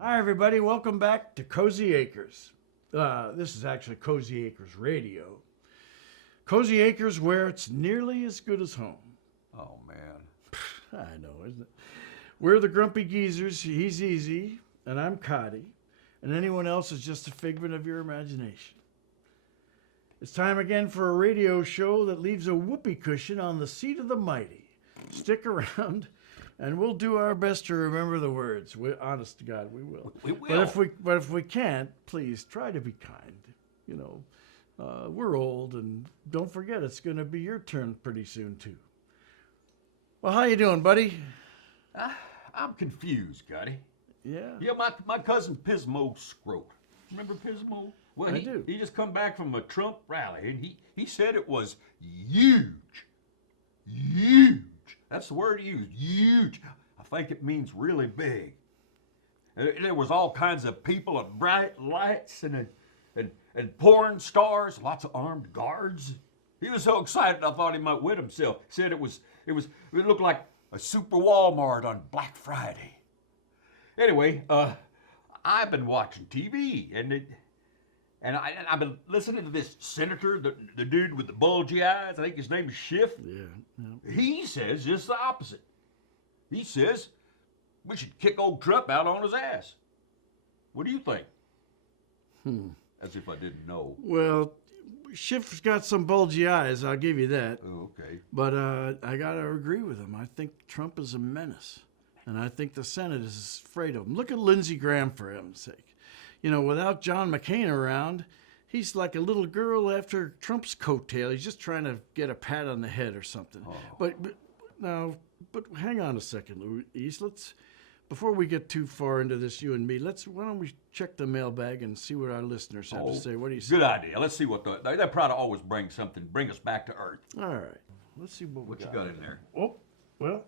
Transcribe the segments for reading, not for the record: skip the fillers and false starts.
Hi, everybody. Welcome back to Cozy Acres. This is actually Cozy Acres Radio. Cozy Acres, where it's nearly as good as home. Oh, man. I know, isn't it? We're the Grumpy Geezers. He's Easy, and I'm Coddy, and anyone else is just a figment of your imagination. It's time again for a radio show that leaves a whoopee cushion on the seat of the mighty. Stick around. And we'll do our best to remember the words. Honest to God, we will. We will. But if we can't, please try to be kind. You know, we're old, and don't forget it's going to be your turn pretty soon too. Well, how you doing, buddy? I'm confused, Coddy. Yeah. Yeah, my cousin Pismo Scroat. Remember Pismo? Well, I do. He just come back from a Trump rally, and he said it was huge. Huge. That's the word he used, huge. I think it means really big. There was all kinds of people and bright lights and porn stars, lots of armed guards. He was so excited I thought he might wet himself. Said it looked like a super Walmart on Black Friday. Anyway, I've been watching TV and I've been listening to this senator, the dude with the bulgy eyes. I think his name is Schiff. Yeah. He says just the opposite. He says we should kick old Trump out on his ass. What do you think? As if I didn't know. Well, Schiff's got some bulgy eyes, I'll give you that. Oh, okay. But I got to agree with him. I think Trump is a menace. And I think the Senate is afraid of him. Look at Lindsey Graham, for heaven's sake. You know, without John McCain around, he's like a little girl after Trump's coattail. He's just trying to get a pat on the head or something. Oh. But hang on a second, Luis. Before we get too far into this, you and me, why don't we check the mailbag and see what our listeners have to say? What do you say? Good idea. Let's see what they probably always bring us back to earth. All right. Let's see what you got in there. Oh, well,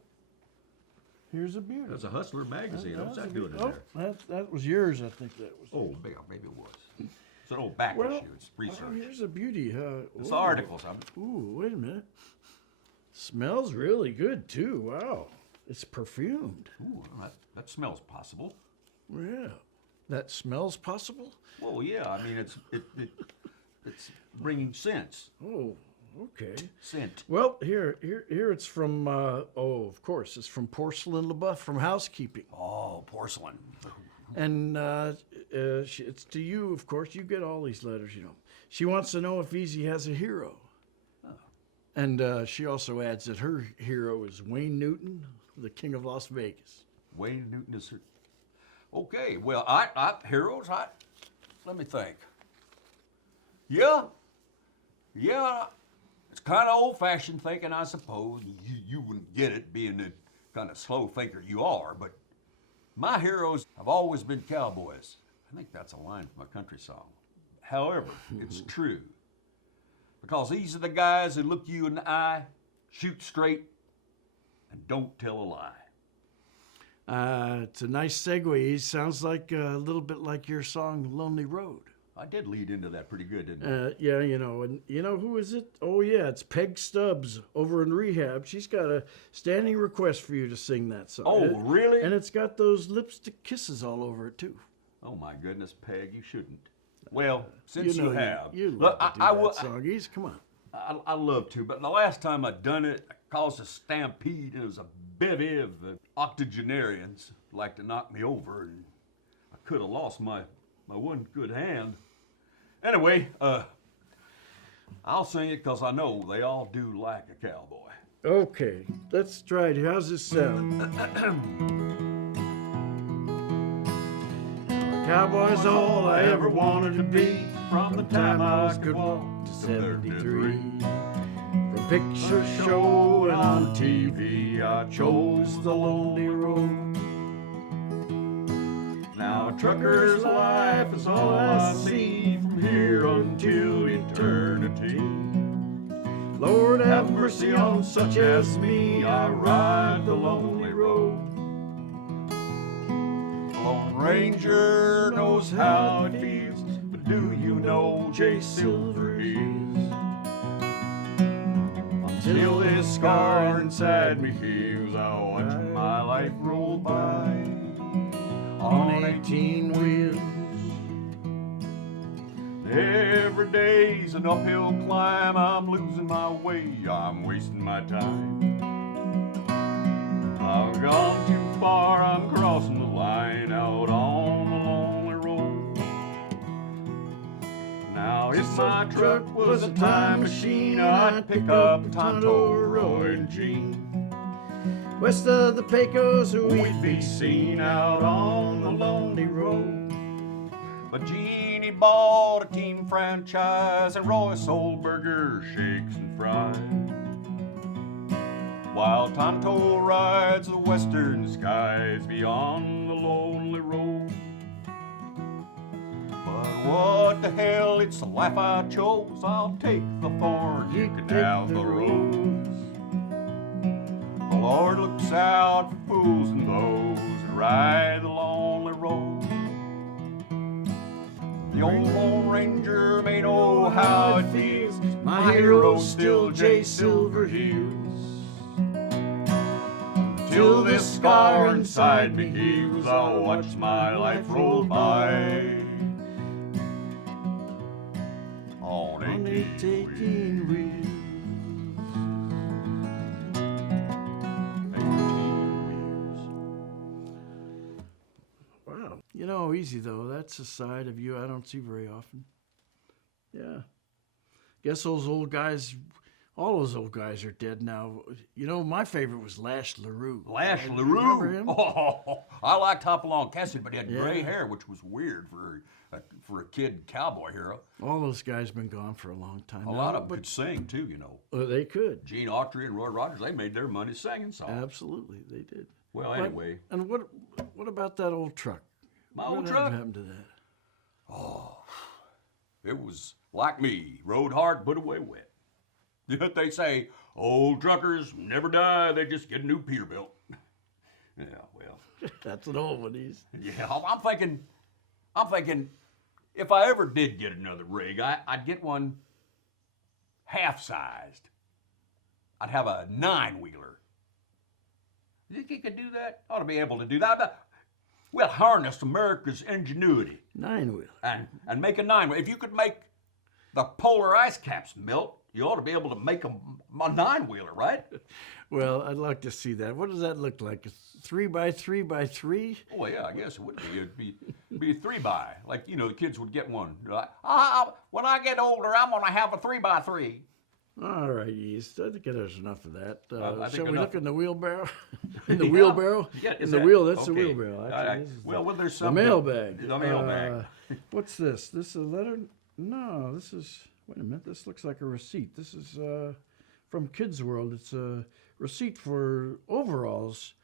here's a beauty. That's a Hustler magazine. What's that doing in there? That was yours, I think that was. Oh, maybe it was. It's an old back issue. It's research. Here's a beauty. It's articles. Ooh, wait a minute. Smells really good, too. Wow. It's perfumed. Ooh, that smells possible. Yeah. That smells possible? Well, yeah. I mean, it's bringing sense. Oh, okay. Scent. Well, here it's from, of course, it's from Porcelain LaBeouf from Housekeeping. Oh, porcelain. And it's to you, of course. You get all these letters, you know. She wants to know if Easy has a hero. Oh. And she also adds that her hero is Wayne Newton, the King of Las Vegas. Wayne Newton is her. Okay, well, heroes, let me think. Yeah, it's kind of old-fashioned thinking, I suppose. You wouldn't get it, being the kind of slow thinker you are, but my heroes have always been cowboys. I think that's a line from a country song. However, it's true. Because these are the guys who look you in the eye, shoot straight, and don't tell a lie. It's a nice segue. It sounds like a little bit like your song, Lonely Road. I did lead into that pretty good, didn't I? Yeah, you know, and you know who is it? Oh, yeah, it's Peg Stubbs over in rehab. She's got a standing request for you to sing that song. Oh, really? And it's got those lipstick kisses all over it, too. Oh, my goodness, Peg, you shouldn't. Well, since you have. You love to do that song. Easy, come on. I love to, but the last time I done it, I caused a stampede, and it was a bevy of octogenarians like to knock me over, and I could have lost my one good hand. Anyway, I'll sing it because I know they all do like a cowboy. Okay, let's try it. How's this sound? Cowboy's all I ever wanted to be. From the time I could walk to 73. From picture show and on TV, I chose the lonely road. Now a trucker's life is all I see from here until eternity. Lord have mercy on such as me, I ride the lonely road. Lone Ranger knows how it feels, but do you know Jay Silverheels? Until this scar inside me heals, I watch my life roll by on 18 wheels. Every day's an uphill climb. I'm losing my way, I'm wasting my time. I've gone too far, I'm crossing the line out on the lonely road. Now if my truck was a time machine, I'd pick up Tonto, Roy, and Gene. West of the Pecos, We'd be seen out on the lonely road. But Jeannie bought a team franchise and Roy sold burgers, shakes, and fries. While Tonto rides the western skies beyond the lonely road. But what the hell, it's the life I chose. I'll take the thorns, you can have the rose. The Lord looks out for fools and those that ride the lonely road. The old Lone Ranger may know how it feels. My hero's still Jay Silverheels. Till this scar inside me heals, I'll watch my life roll by. On 18 wheels. 18 wheels. Wow. You know, easy though. That's a side of you I don't see very often. Yeah. Guess those old guys, all those old guys are dead now. You know, my favorite was Lash LaRue. Lash Remember LaRue. him? Oh, I liked Hopalong Cassidy, but he had Yeah. gray hair, which was weird for a kid cowboy hero. All those guys been gone for a long time. A lot of them could sing too, you know. They could. Gene Autry and Roy Rogers, they made their money singing songs. Absolutely, they did. Well, But- anyway, And what about that old truck? my What old truck, happened to that? it was like me, rode hard, put away wet. Yet they say, old truckers never die, they just get a new Peterbilt. Yeah, well, That's an old one. yeah, I'm thinking, if I ever did get another rig, I'd get one half-sized. I'd have a 9-wheeler. You think you could do that? Ought to be able to do that. We'll harness America's ingenuity 9-wheel. and make a 9-wheeler. If you could make the polar ice caps melt, you ought to be able to make a 9-wheeler, right? Well, I'd like to see that. What does that look like? 3x3x3? Oh yeah, I guess it would be. It'd be a 3x. Like, you know, the kids would get one. Like, when I get older, I'm gonna have a 3x3. All right, East. I think there's enough of that. I think Shall we enough. look in the wheelbarrow? In the Yeah. wheelbarrow? Yeah, in is the that- wheel. That's the okay. wheelbarrow. All Actually, right. this is Well, there's the something. mailbag. The mailbag. What's this? This is a letter? No, this is. Wait a minute. This looks like a receipt. This is from Kids World. It's a receipt for overalls,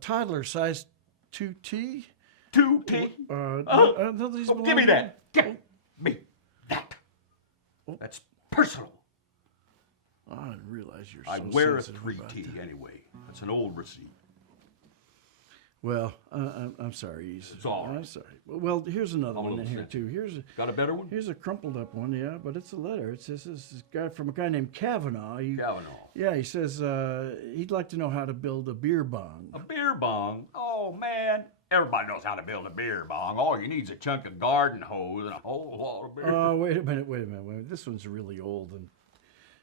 toddler size 2T. 2T. These Oh, give belong me to- that. Give me that. Oh. That's personal. Oh, I didn't realize you're so I wear a sensitive about 3T that. anyway. That's an old receipt. Well, I'm sorry, East. It's all right. I'm sorry. Well, here's another I'm a one in little here sensitive. too. Got a better one? Here's a crumpled up one, yeah, but it's a letter. It says this is guy from a guy named Kavanaugh. Kavanaugh. Yeah, he says he'd like to know how to build a beer bong. A beer bong. Oh man, everybody knows how to build a beer bong. All you need is a chunk of garden hose and a whole lot of beer. Oh, wait a minute. This one's really old, and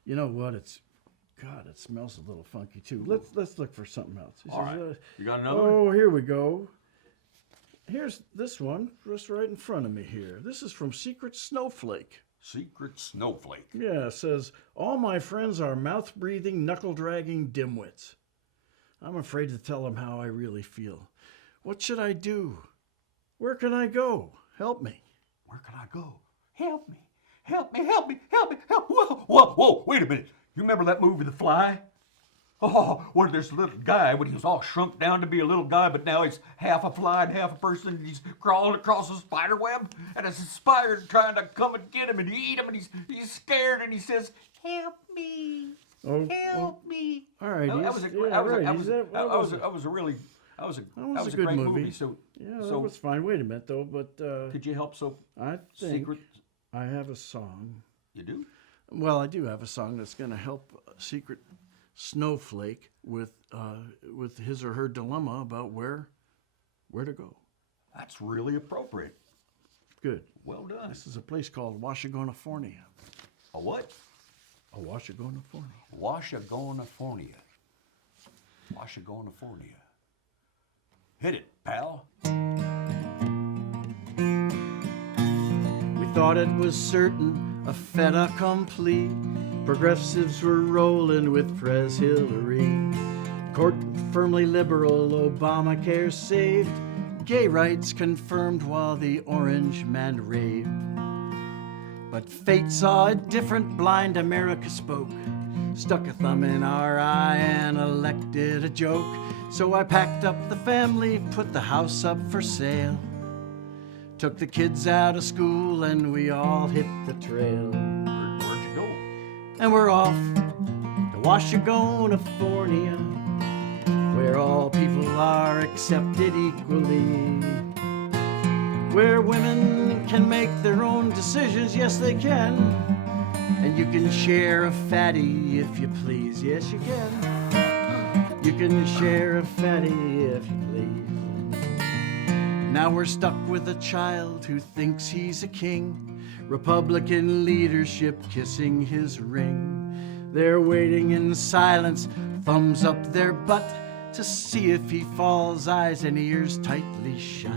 you know what? God, it smells a little funky too. Let's look for something else. He All says, right. You got another one? Oh, here we go. Here's this one, just right in front of me here. This is from Secret Snowflake. Secret Snowflake. Yeah, it says, all my friends are mouth-breathing, knuckle-dragging dimwits. I'm afraid to tell them how I really feel. What should I do? Where can I go? Help me. Where can I go? Help me. Help me, help me, help me, help. Whoa, wait a minute. You remember that movie, The Fly? Oh, where there's a little guy when he was all shrunk down to be a little guy, but now he's half a fly and half a person, and he's crawling across a spider web, and it's a spider trying to come and get him and eat him, and he's scared, and he says, "Help me, help me." All right, That was a great movie. So Yeah, that was fine. Wait a minute, though, but could you help? So I think Secret, I have a song. you do? Well, I do have a song that's going to help Secret Snowflake with his or her dilemma about where to go. That's really appropriate. Good. Well done. This is a place called Washagona, Fornia. A what? A Washagona, Fornia. Washagona, Fornia. Washagona, Fornia. Hit it, pal. We thought it was certain, a fait accompli. Progressives were rolling with Pres Hillary. Court firmly liberal, Obamacare saved. Gay rights confirmed while the orange man raved. But fate saw it different, blind America spoke. Stuck a thumb in our eye and elected a joke. So I packed up the family, put the house up for sale. Took the kids out of school and we all hit the trail. Where'd you go? And we're off to Washagona, Fornia, where all people are accepted equally. Where women can make their own decisions, yes they can. And you can share a fatty if you please, yes you can. You can share a fatty if you please. Now we're stuck with a child who thinks he's a king. Republican leadership kissing his ring. They're waiting in silence, thumbs up their butt, to see if he falls, eyes and ears tightly shut.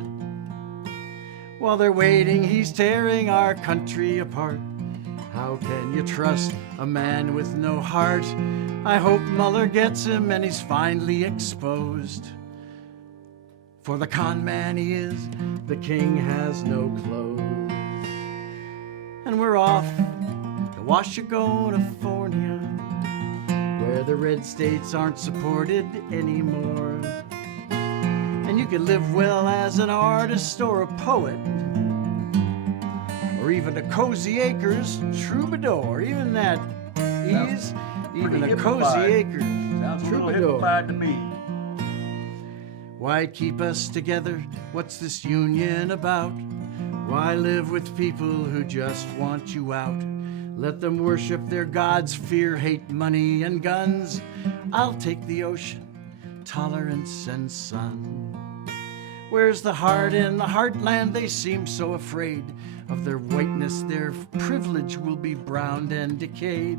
While they're waiting, he's tearing our country apart. How can you trust a man with no heart? I hope Mueller gets him and he's finally exposed. For the con man he is, the king has no clothes. And we're off to Washagona, Fornia, where the red states aren't supported anymore. And you can live well as an artist or a poet, or even a Cozy Acres troubadour. Even that, even a Cozy Acres Sounds a little troubadour. hippified to me. Why keep us together? What's this union about? Why live with people who just want you out? Let them worship their gods, fear, hate, money, and guns. I'll take the ocean, tolerance, and sun. Where's the heart in the heartland? They seem so afraid of their whiteness. Their privilege will be browned and decayed.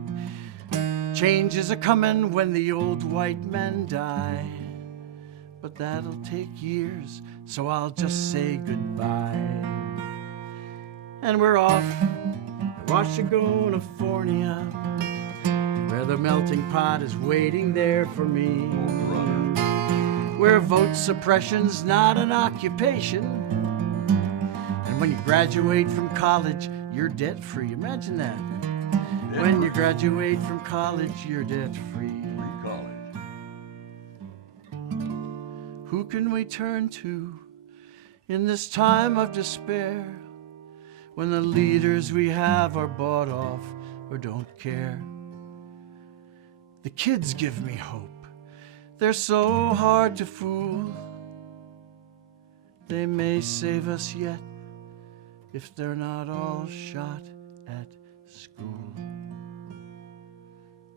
Change is a-comin' when the old white men die. But that'll take years, so I'll just say goodbye. And we're off to Washagona, Fornia, where the melting pot is waiting there for me. Where vote suppression's not an occupation. And when you graduate from college, you're debt-free. Imagine that. When you graduate from college, you're debt-free. Free college. Who can we turn to in this time of despair, when the leaders we have are bought off or don't care? The kids give me hope. They're so hard to fool. They may save us yet if they're not all shot at school.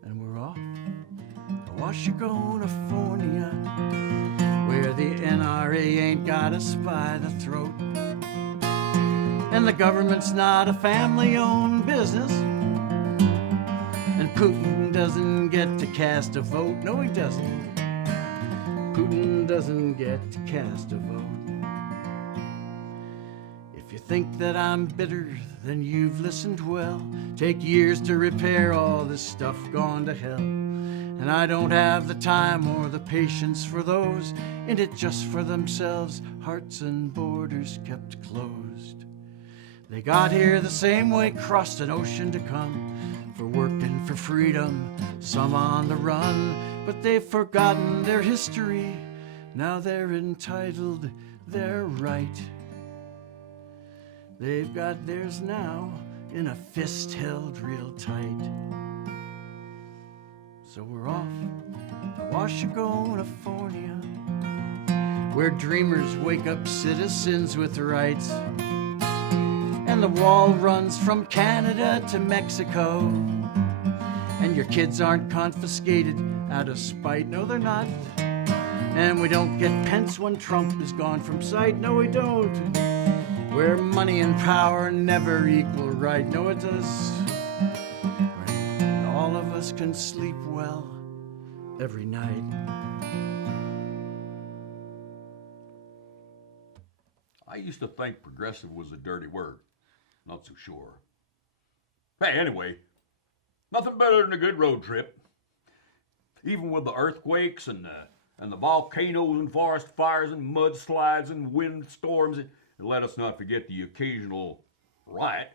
And we're off to Washagona, Fornia, where the NRA ain't got us by the throat, and the government's not a family-owned business, and Putin doesn't get to cast a vote. No, he doesn't. Putin doesn't get to cast a vote. If you think that I'm bitter, then you've listened well. Take years to repair all this stuff gone to hell. And I don't have the time or the patience for those in it just for themselves, hearts and borders kept closed. They got here the same way, crossed an ocean to come, for working for freedom, some on the run, but they've forgotten their history. Now they're entitled, they're right. They've got theirs now in a fist held real tight. So we're off to Washagona, Fornia, where dreamers wake up citizens with rights, and the wall runs from Canada to Mexico, and your kids aren't confiscated out of spite. No, they're not. And we don't get pence when Trump is gone from sight. No, we don't. Where money and power never equal right. No, it does. Where all of us can sleep well every night. I used to think progressive was a dirty word. Not so sure. Hey, anyway, nothing better than a good road trip. Even with the earthquakes and the volcanoes and forest fires and mudslides and windstorms, and let us not forget the occasional riot.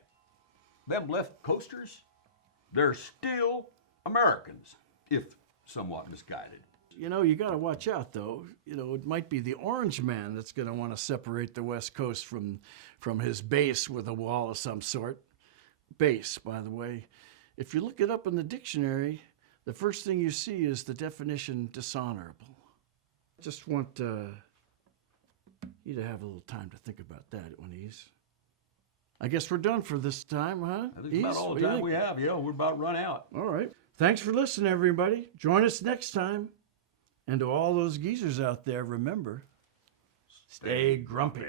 Them left coasters, they're still Americans, if somewhat misguided. You know, you got to watch out, though. You know, it might be the orange man that's going to want to separate the West Coast from his base with a wall of some sort. Base, by the way. If you look it up in the dictionary, the first thing you see is the definition dishonorable. Just want you to have a little time to think about that, Unease. I guess we're done for this time, huh? That's about all the time we have. Yeah, we're about run out. All right. Thanks for listening, everybody. Join us next time. And to all those geezers out there, remember, stay grumpy.